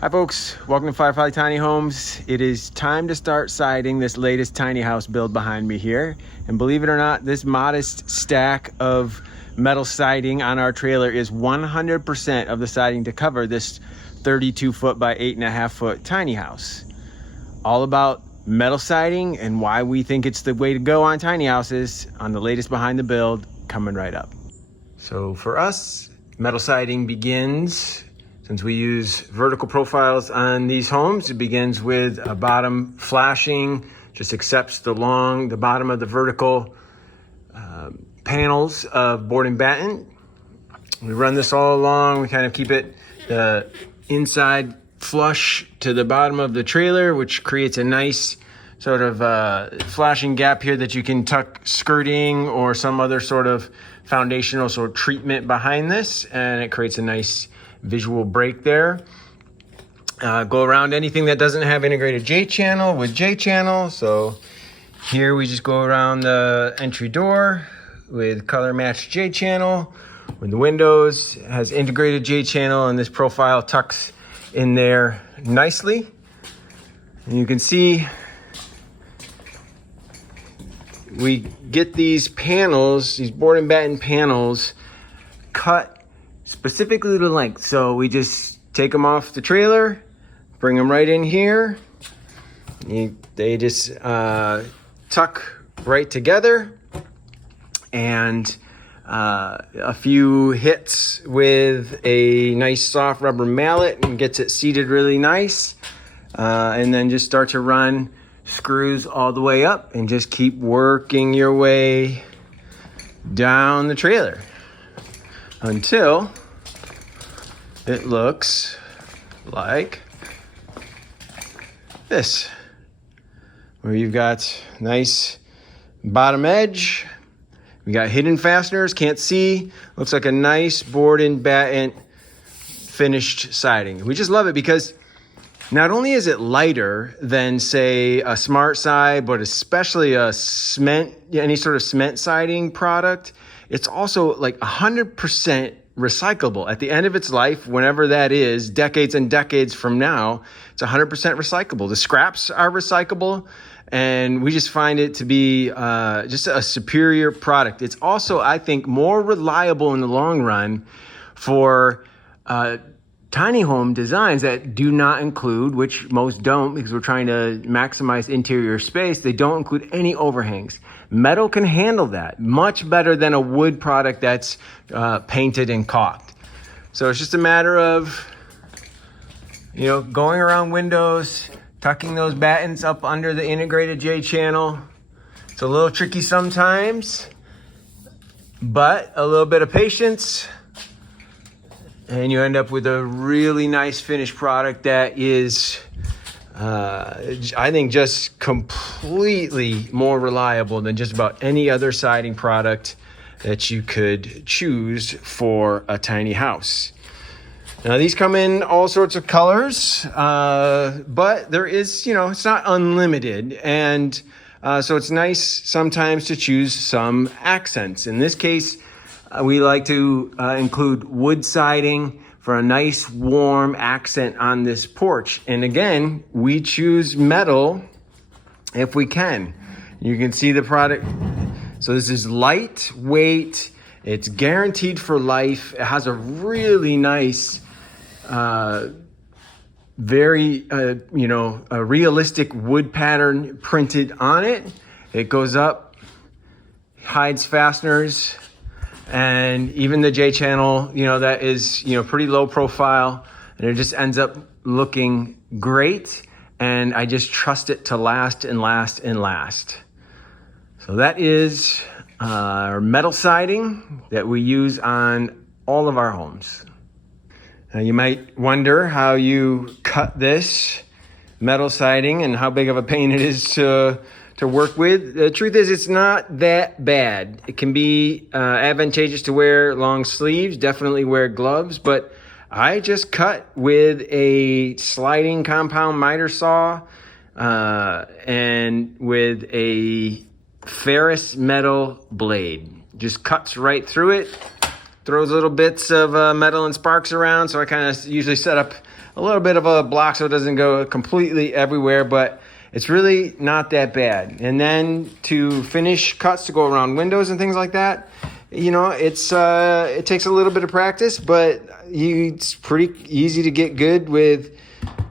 Hi folks, welcome to Firefly Tiny Homes. It is time to start siding this latest tiny house build behind me here. And believe it or not, this modest stack of metal siding on our trailer is 100% of the siding to cover this 32 foot by 8.5 foot tiny house. All about metal siding and why we think it's the way to go on tiny houses on the latest behind the build coming right up. So for us, metal siding begins, since we use vertical profiles on these homes, it begins with a bottom flashing, just accepts the bottom of the vertical panels of board and batten. We run this all along. We kind of keep it the inside flush to the bottom of the trailer, which creates a nice sort of flashing gap here that you can tuck skirting or some other sort of foundational sort of treatment behind this, and it creates a nice visual break there. Go around anything that doesn't have integrated J channel with J channel. So here we just go around the entry door with color matched J channel. When the windows has integrated J channel, and this profile tucks in there nicely. And you can see we get these panels, these board and batten panels, cut specifically to length. So we just take them off the trailer, bring them right in here. They just tuck right together, and a few hits with a nice soft rubber mallet and gets it seated really nice. And then just start to run screws all the way up and just keep working your way down the trailer until it looks like this, where you've got nice bottom edge. We got hidden fasteners, can't see. Looks like a nice board and batten finished siding. We just love it because not only is it lighter than, say, a smart side, but especially a cement, any sort of cement siding product, it's also like 100% recyclable. At the end of its life, whenever that is, decades and decades from now, it's 100% recyclable. The scraps are recyclable, and we just find it to be just a superior product. It's also, I think, more reliable in the long run for tiny home designs that do not include, which most don't because we're trying to maximize interior space, they don't include any overhangs. Metal can handle that much better than a wood product that's painted and caulked. So it's just a matter of, going around windows, tucking those battens up under the integrated J channel. It's a little tricky sometimes, but a little bit of patience, and you end up with a really nice finished product that is, I think, just completely more reliable than just about any other siding product that you could choose for a tiny house. Now, these come in all sorts of colors, but there is, it's not unlimited. And so it's nice sometimes to choose some accents. In this case, we like to include wood siding for a nice warm accent on this porch. And again, we choose metal if we can. You can see the product. So this is lightweight. It's guaranteed for life. It has a really nice, very, a realistic wood pattern printed on it. It goes up, hides fasteners. And even the J channel, that is, pretty low profile, and it just ends up looking great. And I just trust it to last and last and last. So that is our metal siding that we use on all of our homes. Now you might wonder how you cut this metal siding and how big of a pain it is to work with. The truth is, it's not that bad. It can be advantageous to wear long sleeves, definitely wear gloves, but I just cut with a sliding compound miter saw and with a ferrous metal blade. Just cuts right through it, throws little bits of metal and sparks around, so I kind of usually set up a little bit of a block so it doesn't go completely everywhere, but it's really not that bad. And then to finish cuts to go around windows and things like that, you know, it takes a little bit of practice, but it's pretty easy to get good with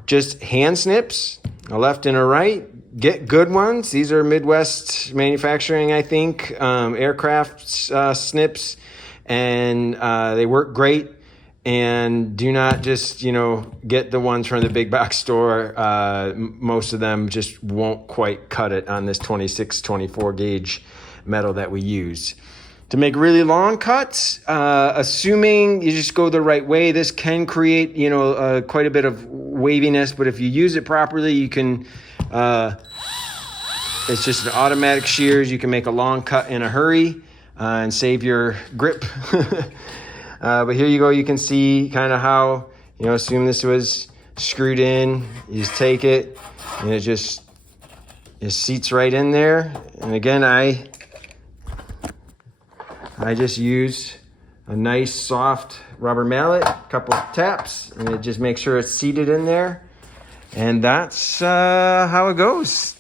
just hand snips, a left and a right. Get good ones. These are Midwest manufacturing, I think, aircraft snips, and they work great. And do not just, you know, get the ones from the big box store. Most of them just won't quite cut it on this 26, 24 gauge metal that we use. To make really long cuts, assuming you just go the right way, this can create, you know, quite a bit of waviness, but if you use it properly, you can, it's just an automatic shears. You can make a long cut in a hurry and save your grip. But here you go. You can see kind of how, you know, assume this was screwed in. You just take it and it just seats right in there. And again, I just use a nice soft rubber mallet, a couple of taps, and it just makes sure it's seated in there. And that's how it goes.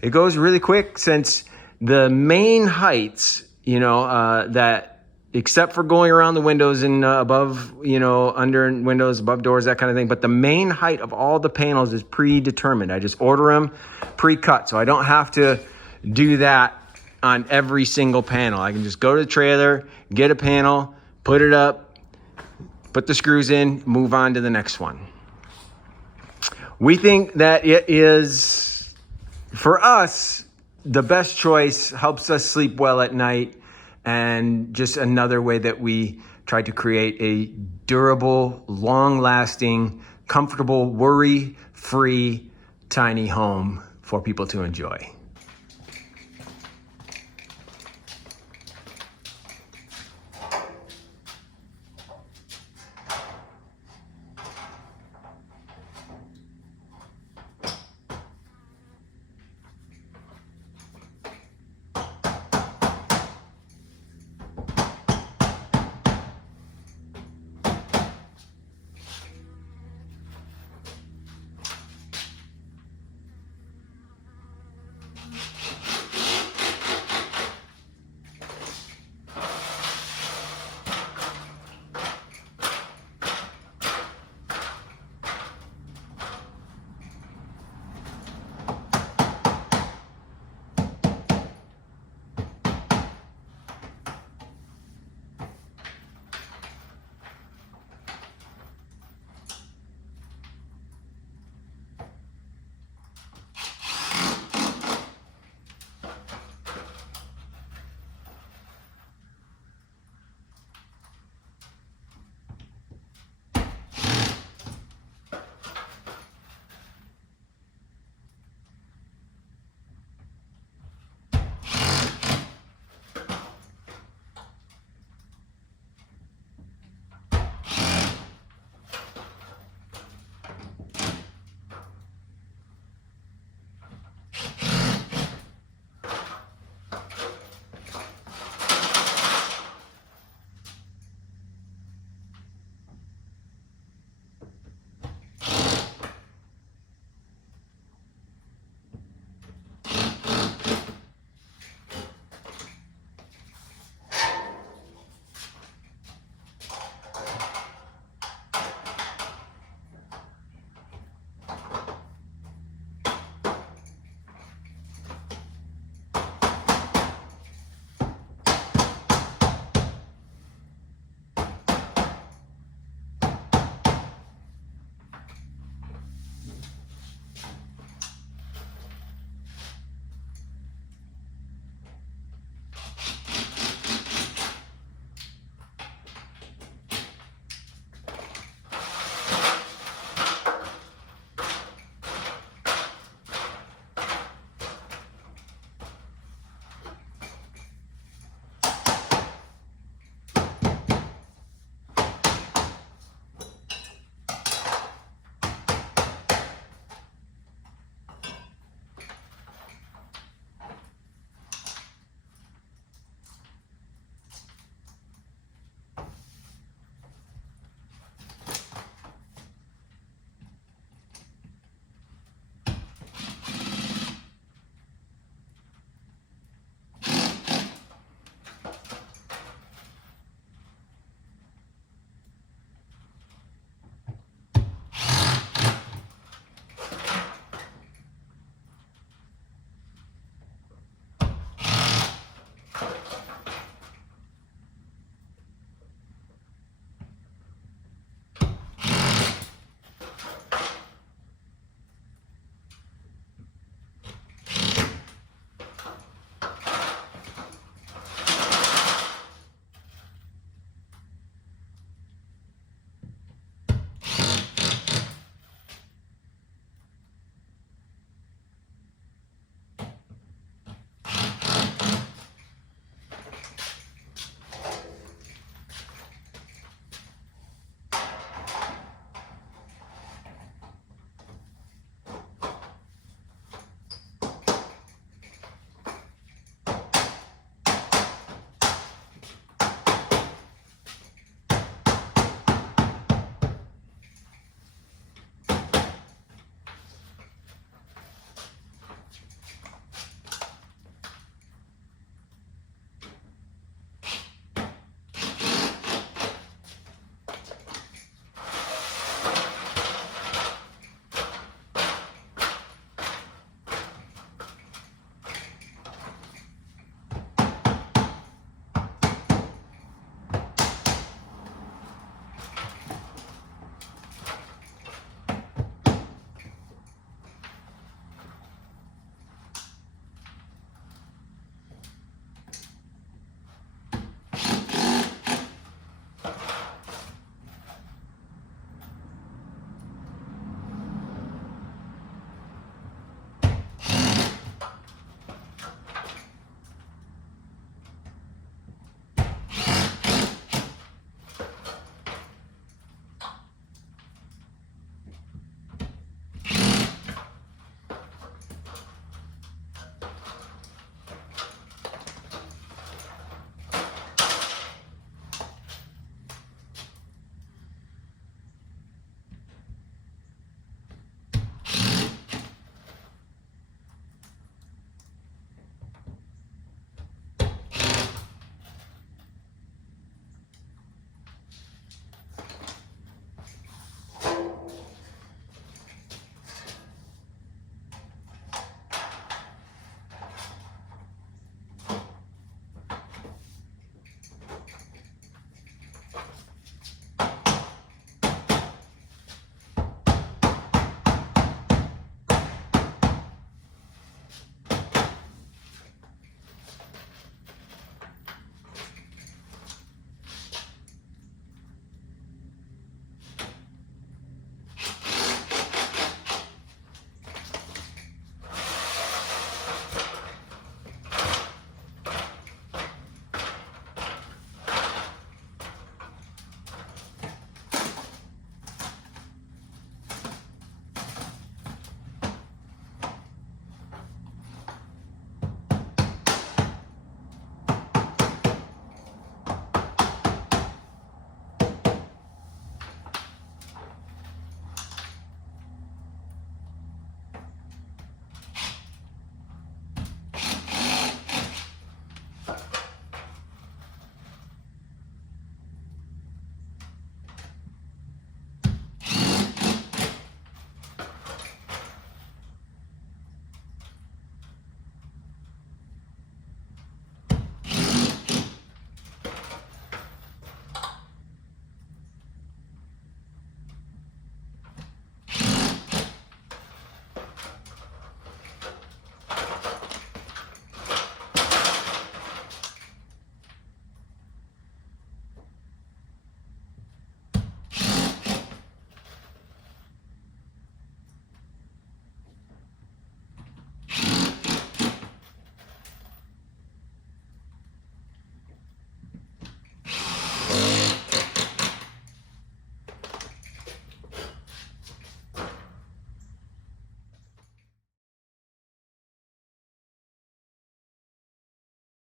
It goes really quick, since the main heights, you know, that except for going around the windows and above, you know, under windows, above doors, that kind of thing. But the main height of all the panels is predetermined. I just order them pre-cut, so I don't have to do that on every single panel. I can just go to the trailer, get a panel, put it up, put the screws in, move on to the next one. We think that it is, for us, the best choice, helps us sleep well at night, and just another way that we try to create a durable, long-lasting, comfortable, worry-free, tiny home for people to enjoy.